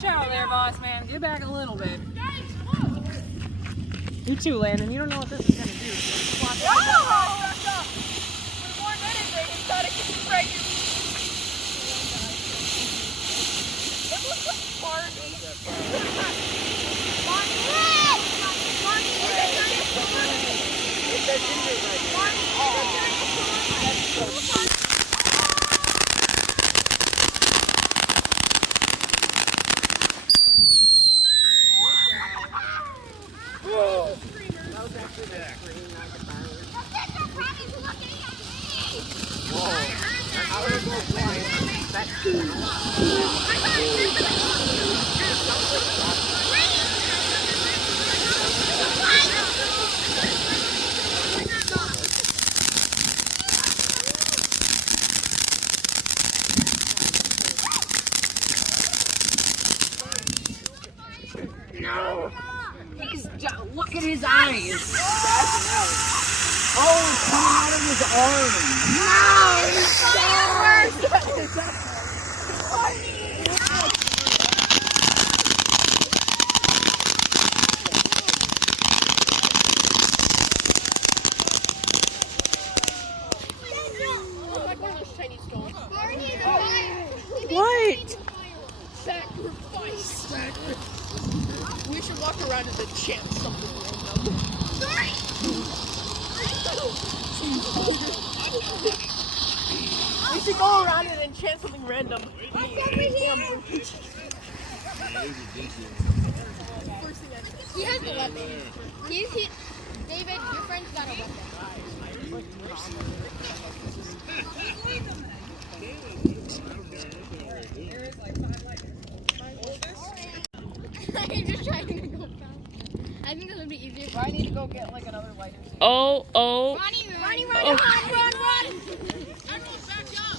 Shower there, boss man. Get back a little bit. You too, Landon. You don't know what this is gonna do. No! Look at his eyes! Oh, it's coming out of his arm! What? Sacrifice. We should walk around and then chant something random. Sorry. We should go around and then chant something random. He has a weapon. David, your friend's got a weapon. I'm just trying to go fast. I think this would be easier. I need to go get like another lighter. Oh. Ronnie, run, run. Everyone back up.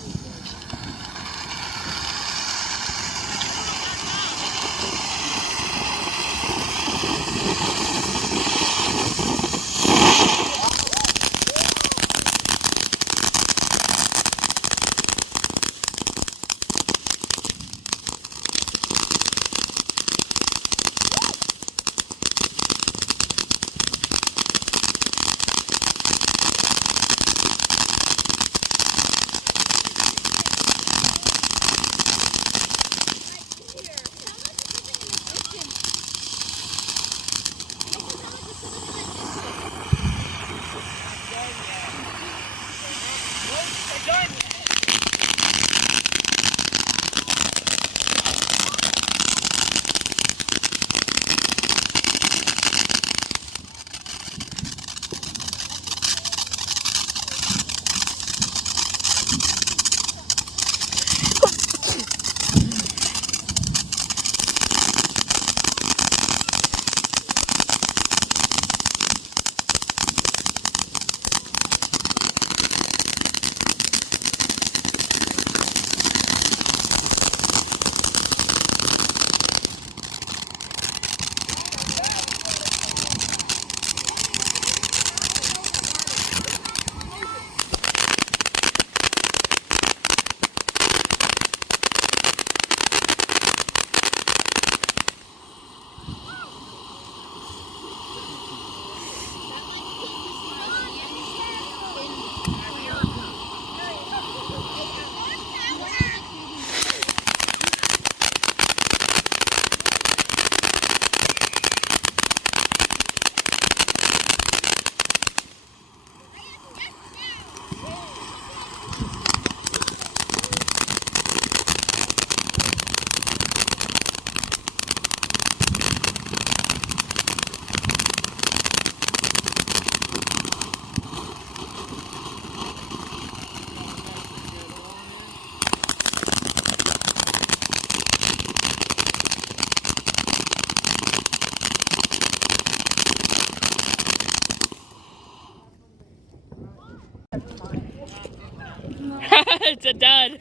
It's a dud.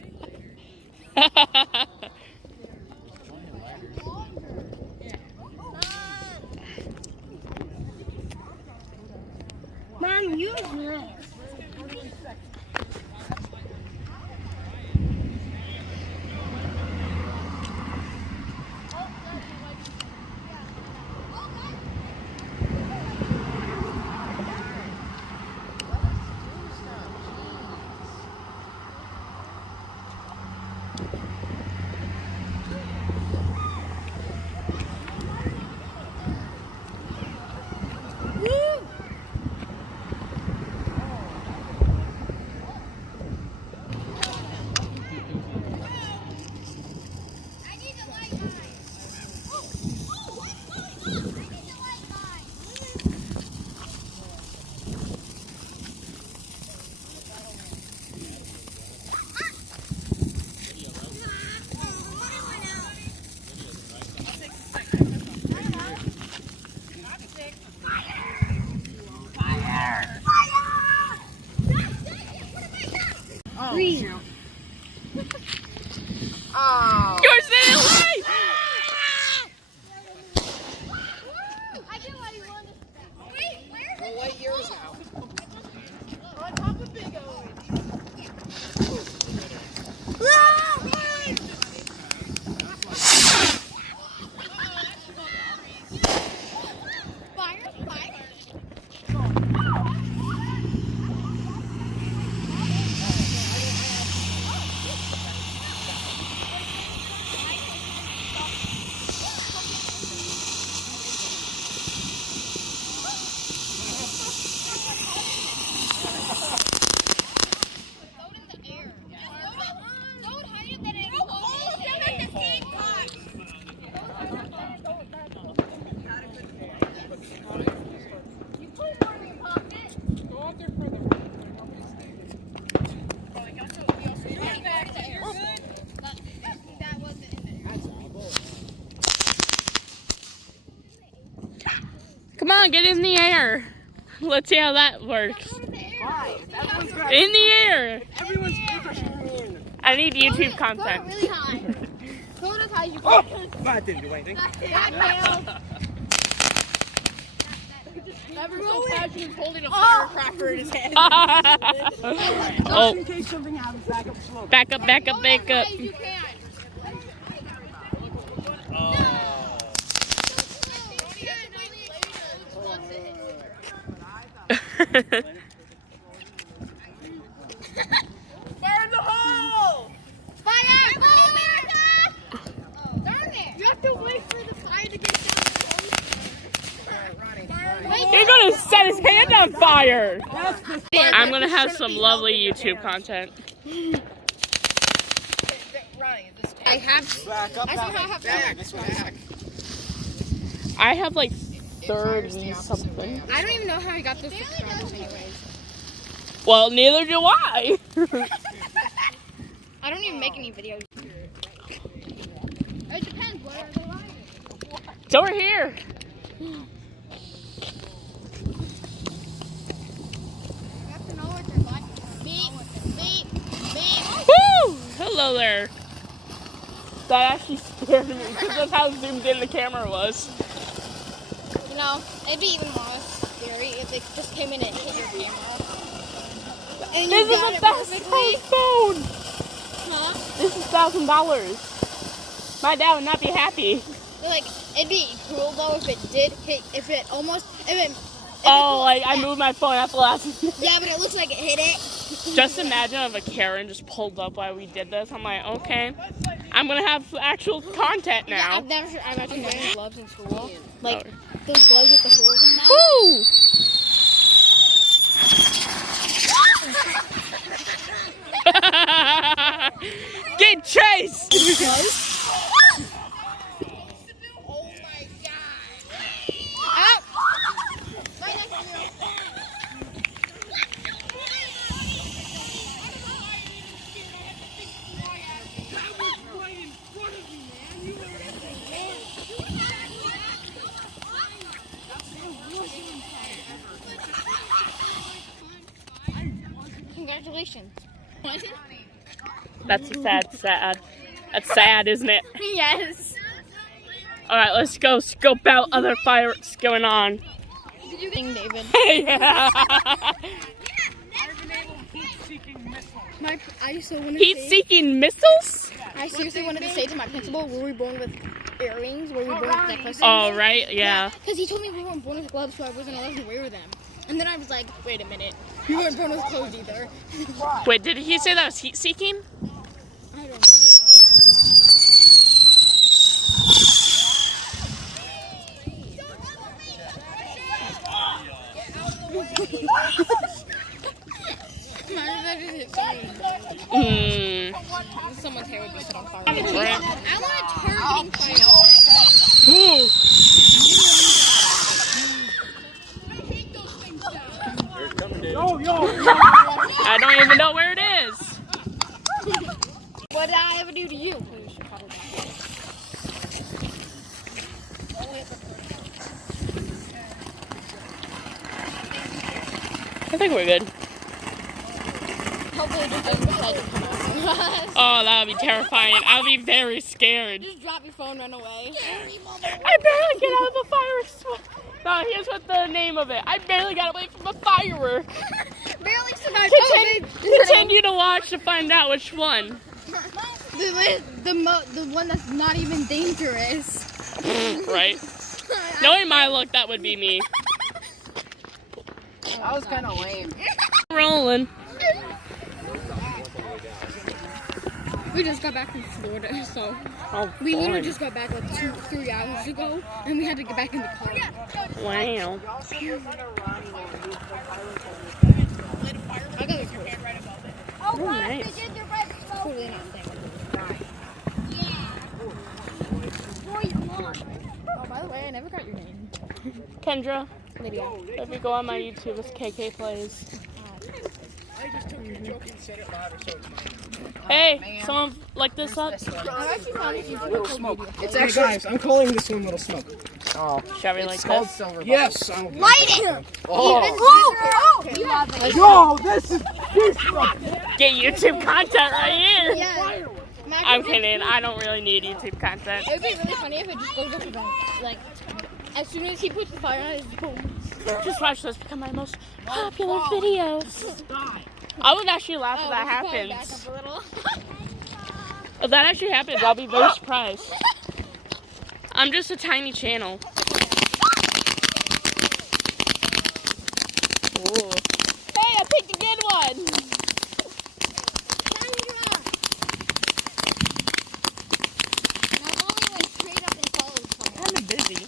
Mom, use this. on, get in the air. Let's see how that works. Why? Everyone's grabbing. In the air. Everyone's in. I need YouTube Throw it content. really high. Throw it as high as you Oh! can. That didn't do anything. Never so passionate holding a firecracker in his hand. Oh, In case something happens, back up slow. back up, back up, back Throw it up. as high as you can. Fire in the hole! Fire! Fire! Darn it! You have to wait for the fire to get down. You're gonna set his hand on fire. I'm gonna have some lovely YouTube content. Ronnie, this I have. Back up. I somehow have back. I have like 30 something. I don't even know how I got those subscribers anyways. Well, neither do I. I don't even make any videos. It depends. What are they like? It's over here. You have to know what they're like. Beep, beep, beep. Woo! Hello there. That actually scared me because that's how zoomed in the camera was. You know, it'd be even more scary if they just came in and hit your camera. And you This is got the it best perfectly. phone. Huh? This is $1,000. My dad would not be happy. Like, it'd be cool though if it did hit, if it Oh, like I moved my phone at the last minute. yeah, but it looks like it hit it. Just imagine if a Karen just pulled up while we did this. I'm like, okay, I'm gonna have actual content Yeah, now. I've actually wearing gloves in school. Like, Oh. those gloves with the holes in them. Woo! Get chased! Oh my god. Out! Right next to you. Congratulations. That's sad. That's sad, isn't it? Yes. All right, let's go scope out other fireworks going on. Did you get David? Yeah. I so wanted Heat-seeking missiles? I seriously wanted to say to my principal, were we born with earrings? Were we born with necklaces? Oh, right, yeah. Because he told me we weren't born with gloves, so I wasn't allowed to wear them. And then I was like, wait a minute. We weren't born with clothes either. Wait, did he say that was heat-seeking? I don't know. Imagine that just hit someone. Someone's hair would be set on fire. Right. I want a turd getting fire. Ooh. I don't even know where it is. What did I ever do to you? I think we're good. Hopefully it just doesn't decide to come out. Oh, that would be terrifying. I'll be very scared. Just drop your phone, run away. I barely get out of the fireworks. No, here's what the name of it. I barely got away from a firework. Barely survived. Continue to watch to find out which one. The one that's not even dangerous. Right? Knowing my look, that would be me. That was kind of lame. Rolling. We just got back from Florida, so Oh, we literally fun. just got back like 2-3 hours ago, and we had to get back in the car. Wow. I got this toy. Oh, nice. Totally not saying. Oh, by the way, I never got your name. Kendra, Lydia. if you go on my YouTube, it's KK Plays. just took your joke and said it louder so it's mine. Hey, someone like this up? I actually found it useful. Little smoke. It's Hey actually. guys, I'm calling this one Little Smoke. Oh, Shall we it's like called this? silver. Yes, I'm Light it! Oh. Yo, this is Get YouTube content right here. Yeah. I'm kidding. I don't really need YouTube content. It would be really funny if it just goes up and like, as soon as he puts the fire on it, it's boom. Just watch this become my most popular videos. I would actually laugh if that happens. Back up a little. If that actually happens, I'll be very surprised. I'm just a tiny channel. Ooh. Hey, I picked a good one. I'm busy.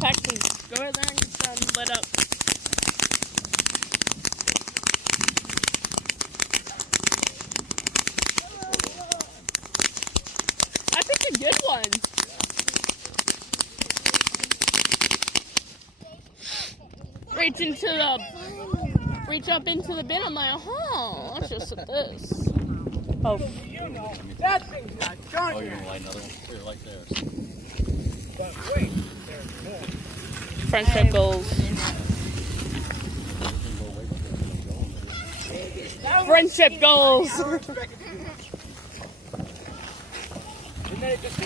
Paxton, go over there and get some lit up. I picked a good one. Reach up into the bin. I'm like, oh, let's just at this. Oh, that thing's not done Oh, you're yet. gonna light another one clear like this. But wait, there's more. friendship goals. Friendship goals. And then it just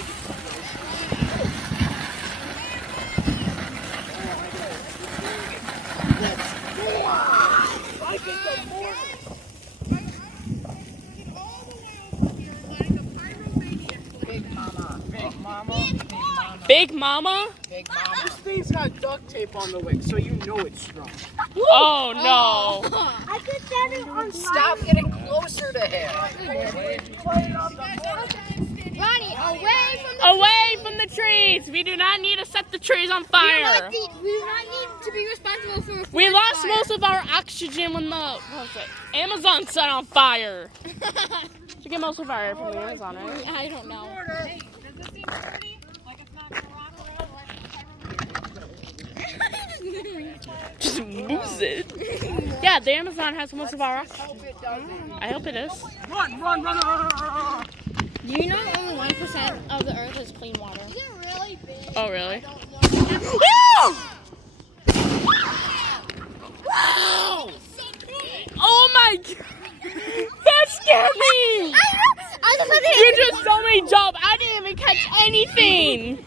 Big mama. Big mama. Big mama. Big Mama? Big mama. this thing's got duct tape on the wick, so you know it's strong. Oh no. I could set it on Stop getting closer to him. Ronnie, away from the Away from the trees. We do not need to set the trees on fire. We do not need to be responsible for a We forest lost fire. most of our oxygen when the what was it? Amazon set on fire. You get most of our air from the Amazon, right? I don't know. Just moves it. Yeah, the Amazon has most of our oxygen. I hope it is. Run, run, run, run, run, run. Do you know only 1% of the earth is clean water? Oh really? Oh my god! That scared me! I just You just saw me jump. I didn't even catch anything.